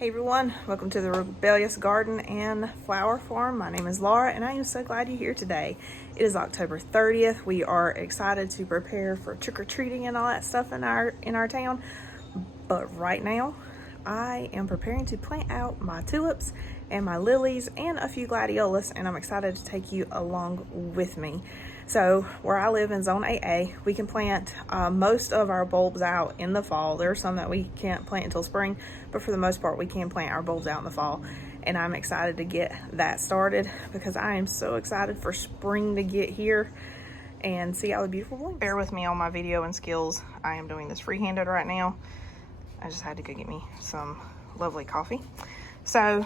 Hey everyone, welcome to the Rebellious Garden and Flower Farm. My name is Laura and I am so glad you're here today. It is October 30th. We are excited to prepare for trick-or-treating and all that stuff in our town. But right now, I am preparing to plant out my tulips and my lilies and a few gladiolus, and I'm excited to take you along with me. So where I live in Zone AA, we can plant most of our bulbs out in the fall. There are some that we can't plant until spring, but for the most part, we can plant our bulbs out in the fall. And I'm excited to get that started because I am so excited for spring to get here and see all the beautiful blooms. Bear with me on my video and skills. I am doing this free-handed right now. I just had to go get me some lovely coffee. So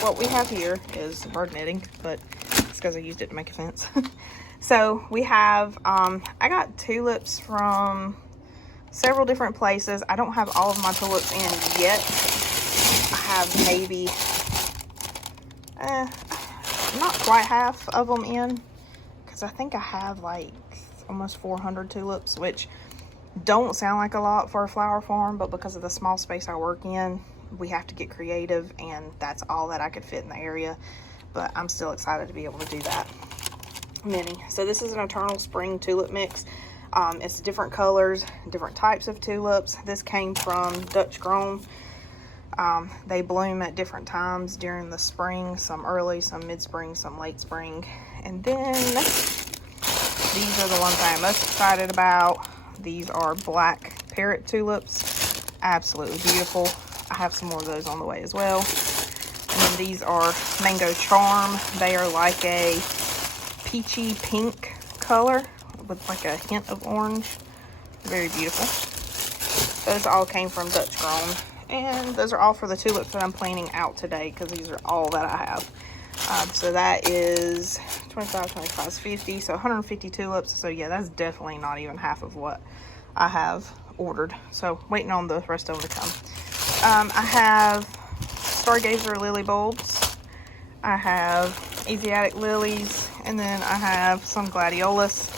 what we have here is bird netting, but it's because I used it to make a fence. So we have, I got tulips from several different places. I don't have all of my tulips in yet. I have maybe, not quite half of them in, because I think I have like almost 400 tulips, which don't sound like a lot for a flower farm, but because of the small space I work in, we have to get creative, and that's all that I could fit in the area. But I'm still excited to be able to do that. Many. So this is an eternal spring tulip mix. It's different colors, different types of tulips. This came from Dutch grown. They bloom at different times during the spring, some early, some mid-spring, some late spring. And then these are the ones I'm most excited about. These are black parrot tulips. Absolutely beautiful. I have some more of those on the way as well. And then these are mango charm. They are like a peachy pink color with like a hint of orange. Very beautiful. Those all came from Dutch grown, and those are all for the tulips that I'm planting out today, because these are all that I have. So that is 25, 25 is 50, so 150 tulips. So yeah, that's definitely not even half of what I have ordered. So waiting on the rest of them to come. I have stargazer lily bulbs. I have Asiatic lilies, and then I have some gladiolus.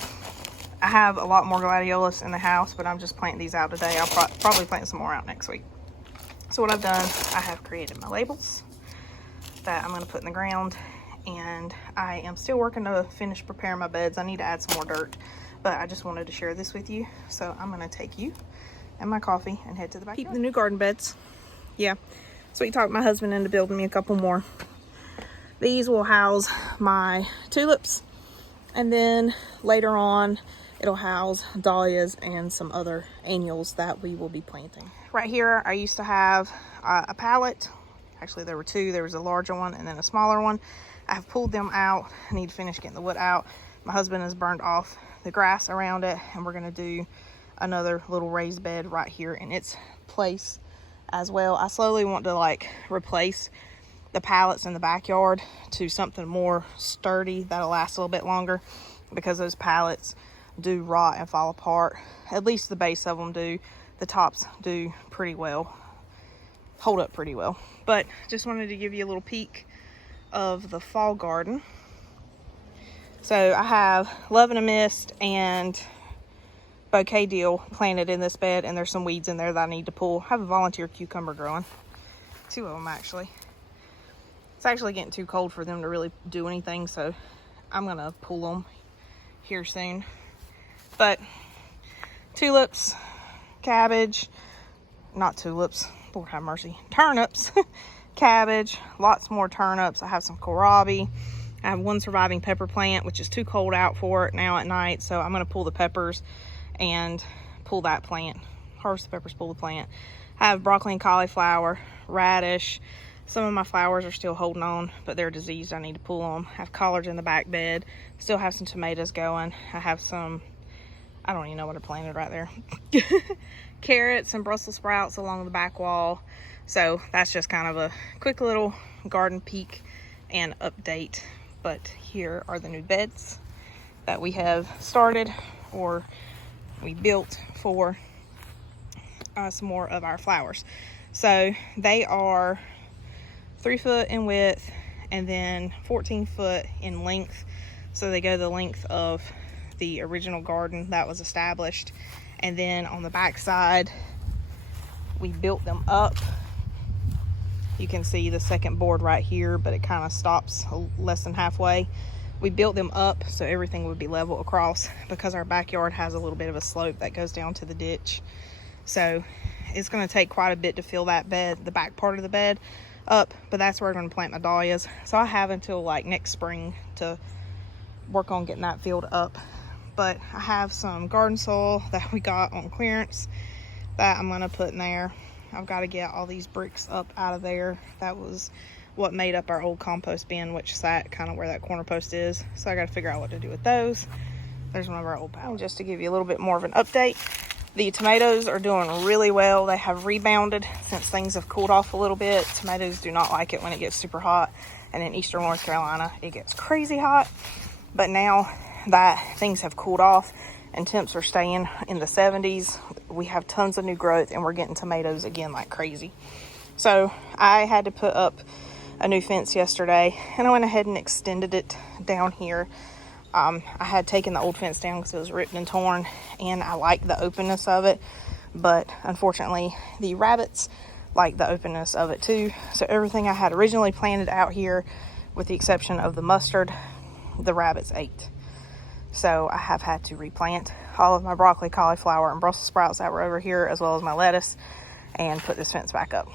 I have a lot more gladiolus in the house, but I'm just planting these out today. I'll probably plant some more out next week. So what I've done, I have created my labels that I'm going to put in the ground, and I am still working to finish preparing my beds. I need to add some more dirt, but I just wanted to share this with you. So I'm going to take you and my coffee and head to the backyard. Keep the new garden beds. Yeah, so we talked my husband into building me a couple more. These will house my tulips, and then later on it'll house dahlias and some other annuals that we will be planting. Right here I used to have a pallet. Actually there were two. There was a larger one and then a smaller one. I have pulled them out. I need to finish getting the wood out. My husband has burned off the grass around it, and we're going to do another little raised bed right here in its place as well. I slowly want to like replace the pallets in the backyard to something more sturdy that'll last a little bit longer, because those pallets do rot and fall apart. At least the base of them do. The tops do pretty well, hold up pretty well. But just wanted to give you a little peek of the fall garden. So I have Love and a Mist and Bouquet Deal planted in this bed, and there's some weeds in there that I need to pull. I have a volunteer cucumber growing, two of them actually. It's actually getting too cold for them to really do anything, so I'm gonna pull them here soon. But tulips, cabbage, not tulips, Lord have mercy, turnips, cabbage, lots more turnips. I have some kohlrabi. I have one surviving pepper plant, which is too cold out for it now at night, so I'm gonna pull the peppers and pull that plant, harvest the peppers, pull the plant. I have broccoli and cauliflower, radish. Some of my flowers are still holding on, but they're diseased. I need to pull them. I have collards in the back bed. Still have some tomatoes going. I have some, I don't even know what I planted right there. Carrots and Brussels sprouts along the back wall. So that's just kind of a quick little garden peek and update. But here are the new beds that we have started, or we built for some more of our flowers. So they are 3 foot in width and then 14 foot in length. So they go the length of the original garden that was established. And then on the back side, we built them up You can see the second board right here, but it kind of stops less than halfway. We built them up so everything would be level across because our backyard has a little bit of a slope that goes down to the ditch. So it's going to take quite a bit to fill that bed, the back part of the bed, up, but that's where I'm going to plant my dahlias. So I have until like next spring to work on getting that filled up. But I have some garden soil that we got on clearance that I'm going to put in there. I've got to get all these bricks up out of there. That was what made up our old compost bin, which sat kind of where that corner post is. So I got to figure out what to do with those. There's one of our old pallets. And just to give you a little bit more of an update, the tomatoes are doing really well. They have rebounded since things have cooled off a little bit. Tomatoes do not like it when it gets super hot. And in eastern North Carolina, it gets crazy hot. But now that things have cooled off and temps are staying in the 70s, we have tons of new growth and we're getting tomatoes again like crazy. So I had to put up a new fence yesterday, and I went ahead and extended it down here. I had taken the old fence down because it was ripped and torn, and I like the openness of it, but unfortunately the rabbits like the openness of it too. So everything I had originally planted out here, with the exception of the mustard, the rabbits ate. So I have had to replant all of my broccoli, cauliflower, and Brussels sprouts that were over here, as well as my lettuce, and put this fence back up.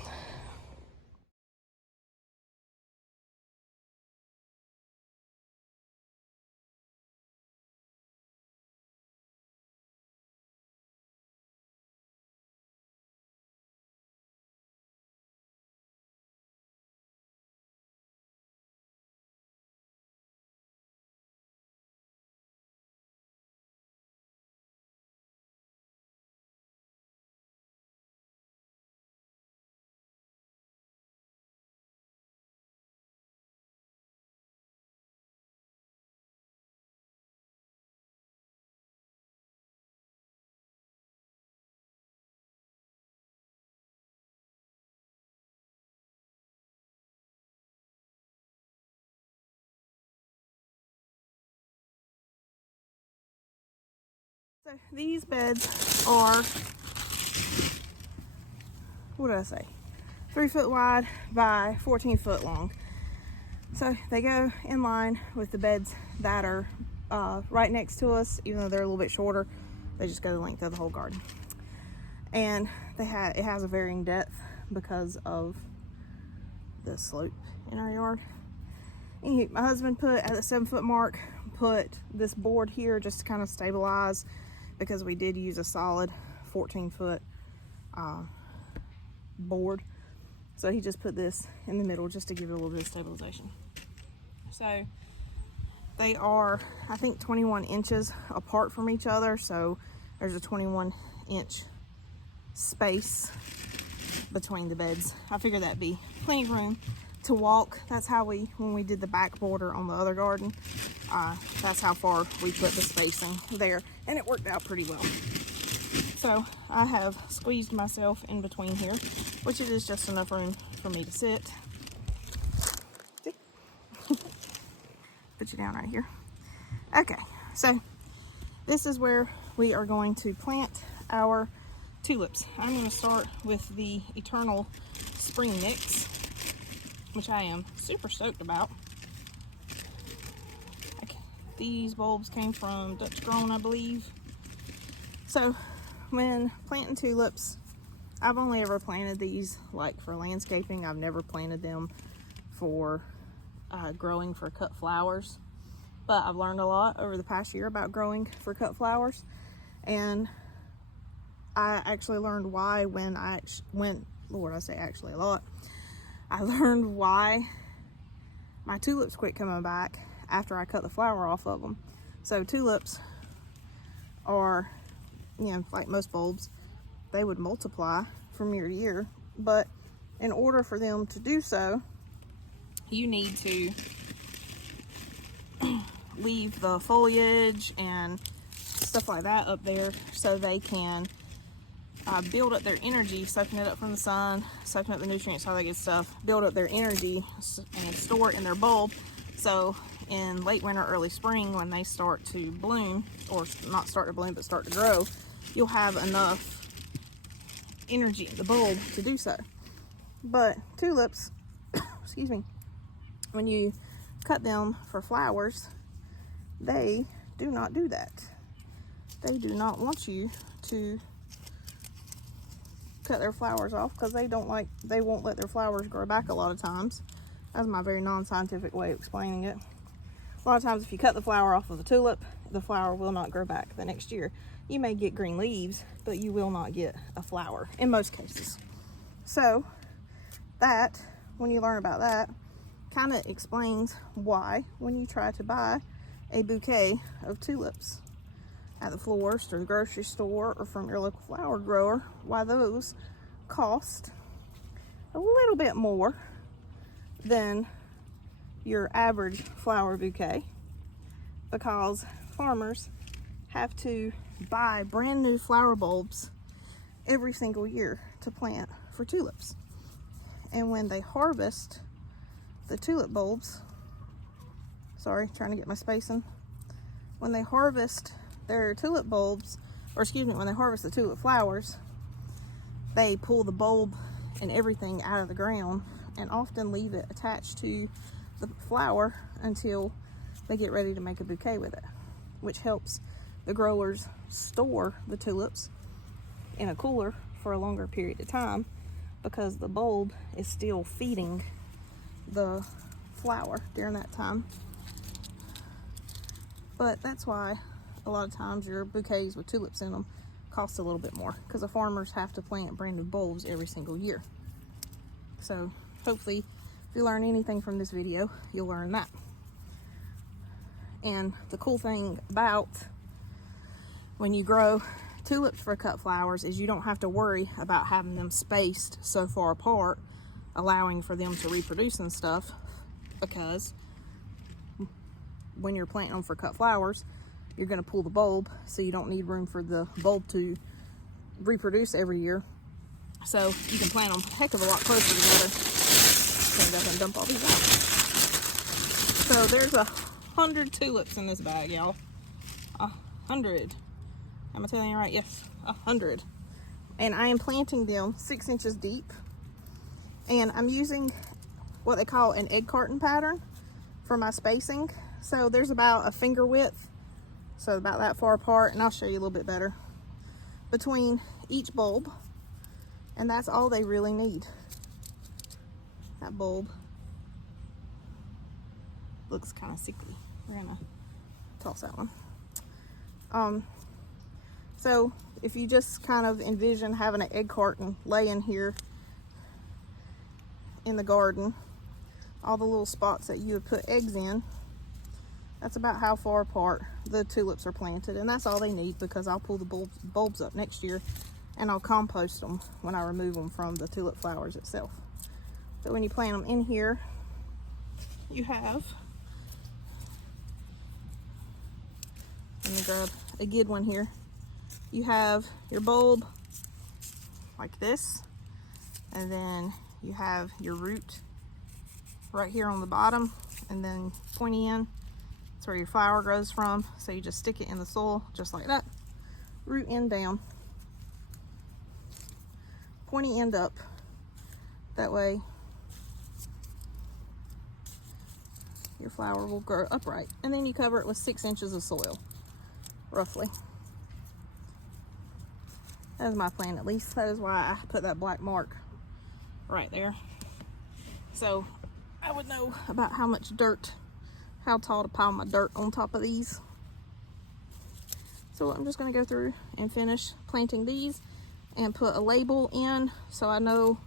So these beds are, what did I say, 3 foot wide by 14 foot long. So they go in line with the beds that are right next to us. Even though they're a little bit shorter, they just go the length of the whole garden. And it has a varying depth because of the slope in our yard. And my husband put at the 7 foot mark, put this board here just to kind of stabilize, because we did use a solid 14 foot board. So he just put this in the middle just to give it a little bit of stabilization. So they are, I think, 21 inches apart from each other. So there's a 21-inch space between the beds. I figured that'd be plenty of room to walk. That's how when we did the back border on the other garden, that's how far we put the spacing there, and it worked out pretty well. So I have squeezed myself in between here, which it is just enough room for me to sit. See? Put you down right here. Okay, so this is where we are going to plant our tulips. I'm going to start with the Eternal Spring Mix, which I am super stoked about. Okay, these bulbs came from Dutch Grown, I believe. So when planting tulips, I've only ever planted these like for landscaping. I've never planted them for growing for cut flowers, but I've learned a lot over the past year about growing for cut flowers, and I actually learned why when I went, Lord, I say actually a lot. I learned why my tulips quit coming back after I cut the flower off of them. So tulips are, you know, like most bulbs, they would multiply from year to year, but in order for them to do so, you need to leave the foliage and stuff like that up there so they can build up their energy, soaking it up from the sun, soaking up the nutrients, all that good stuff, build up their energy and store it in their bulb. So in late winter, early spring, when they start to bloom, or not start to bloom, but start to grow, you'll have enough energy in the bulb to do so. But tulips excuse me, when you cut them for flowers, they do not do that. They do not want you to cut their flowers off because they won't let their flowers grow back a lot of times. That's my very non-scientific way of explaining it. A lot of times if you cut the flower off of a tulip, the flower will not grow back the next year. You may get green leaves, but you will not get a flower in most cases. So that, when you learn about that, kind of explains why when you try to buy a bouquet of tulips at the florist or the grocery store or from your local flower grower, why those cost a little bit more than your average flower bouquet, because farmers have to buy brand new flower bulbs every single year to plant for tulips. And when they harvest the tulip bulbs, sorry, trying to get my spacing, when they harvest their tulip bulbs, or excuse me, when they harvest the tulip flowers, they pull the bulb and everything out of the ground and often leave it attached to the flower until they get ready to make a bouquet with it, which helps the growers store the tulips in a cooler for a longer period of time, because the bulb is still feeding the flower during that time. But that's why a lot of times your bouquets with tulips in them cost a little bit more, because the farmers have to plant brand new bulbs every single year. So hopefully if you learn anything from this video, you'll learn that. And the cool thing about when you grow tulips for cut flowers is you don't have to worry about having them spaced so far apart, allowing for them to reproduce and stuff, because when you're planting them for cut flowers, you're going to pull the bulb, so you don't need room for the bulb to reproduce every year. So you can plant them a heck of a lot closer together. I'm going to go ahead and dump all these out. So there's 100 tulips in this bag, y'all. 100. Am I telling you right? Yes, 100. And I am planting them 6 inches deep. And I'm using what they call an egg carton pattern for my spacing. So there's about a finger width, so about that far apart, and I'll show you a little bit better, between each bulb, and that's all they really need. That bulb looks kind of sickly. We're gonna toss that one. So if you just kind of envision having an egg carton laying here in the garden, all the little spots that you would put eggs in, that's about how far apart the tulips are planted, and that's all they need, because I'll pull the bulbs up next year and I'll compost them when I remove them from the tulip flowers itself. So when you plant them in here, you have, let me grab a good one here, you have your bulb like this, and then you have your root right here on the bottom, and then pointy end. That's where your flower grows from. So you just stick it in the soil just like that, root end down, pointy end up. That way your flower will grow upright. And then you cover it with 6 inches of soil, roughly. That is my plan, at least. That is why I put that black mark right there. So I would know about how much dirt, how tall to pile my dirt on top of these. So I'm just going to go through and finish planting these and put a label in so I know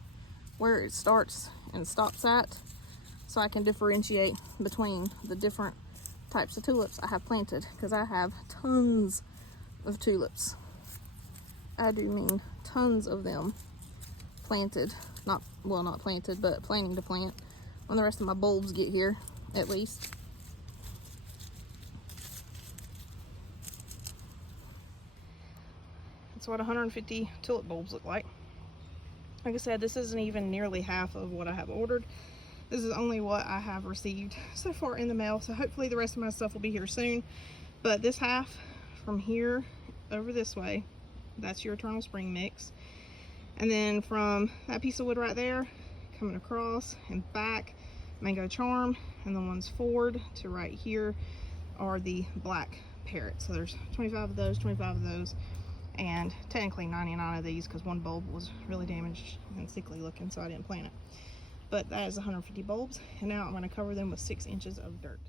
where it starts and stops at, so I can differentiate between the different types of tulips I have planted, because I have tons of tulips. I do mean tons of them planted, not planted, but planning to plant when the rest of my bulbs get here, at least. That's what 150 tulip bulbs look like. Like I said, this isn't even nearly half of what I have ordered. This is only what I have received so far in the mail, so hopefully the rest of my stuff will be here soon. But this half from here over this way, that's your Eternal Spring mix. And then from that piece of wood right there, coming across and back, mango charm, and the ones forward to right here are the black parrot. So there's 25 of those, 25 of those, and technically 99 of these because one bulb was really damaged and sickly looking, so I didn't plant it. But that is 150 bulbs, and now I'm going to cover them with 6 inches of dirt.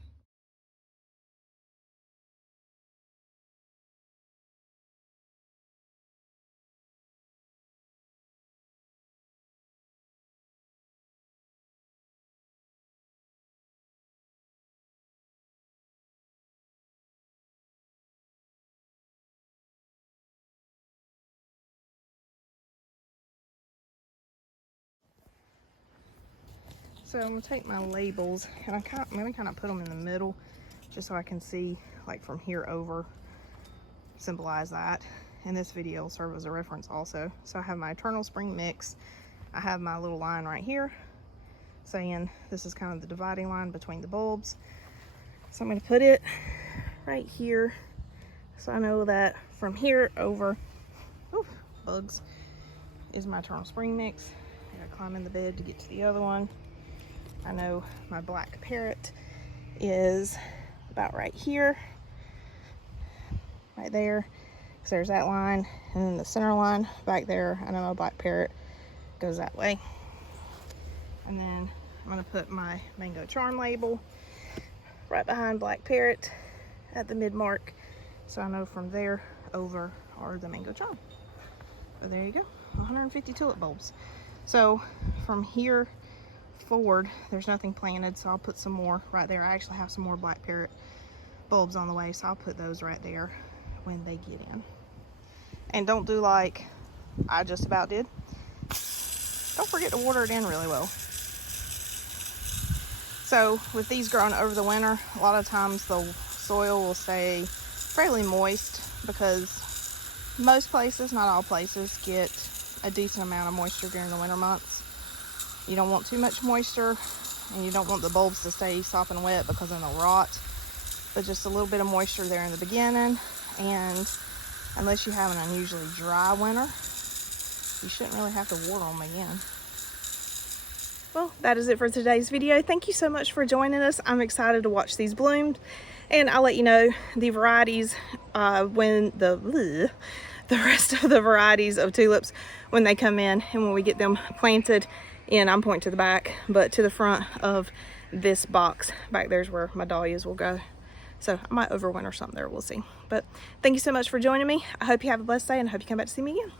So I'm gonna take my labels and I'm gonna kind of put them in the middle just so I can see, like, from here over, symbolize that. And this video will serve as a reference also. So I have my Eternal Spring Mix. I have my little line right here saying this is kind of the dividing line between the bulbs. So I'm gonna put it right here so I know that from here over, oof, bugs, is my Eternal Spring Mix. I gotta climb in the bed to get to the other one. I know my black parrot is about right here, right there, because there's that line, and then the center line back there, I know my black parrot goes that way. And then I'm going to put my mango charm label right behind black parrot at the mid mark, so I know from there over are the mango charm. So there you go, 150 tulip bulbs. So from here forward there's nothing planted, so I'll put some more right there. I actually have some more black parrot bulbs on the way, so I'll put those right there when they get in. And don't do like I just about did. Don't forget to water it in really well. So with these growing over the winter, a lot of times the soil will stay fairly moist because most places, not all places, get a decent amount of moisture during the winter months. You don't want too much moisture, and you don't want the bulbs to stay sopping wet because then they'll rot. But just a little bit of moisture there in the beginning, and unless you have an unusually dry winter, you shouldn't really have to water them again. Well, that is it for today's video. Thank you so much for joining us. I'm excited to watch these bloom, and I'll let you know the varieties when the rest of the varieties of tulips when they come in and when we get them planted. And I'm pointing to the back, but to the front of this box back there's where my dahlias will go. So I might overwinter something there, we'll see. But thank you so much for joining me. I hope you have a blessed day, and I hope you come back to see me again.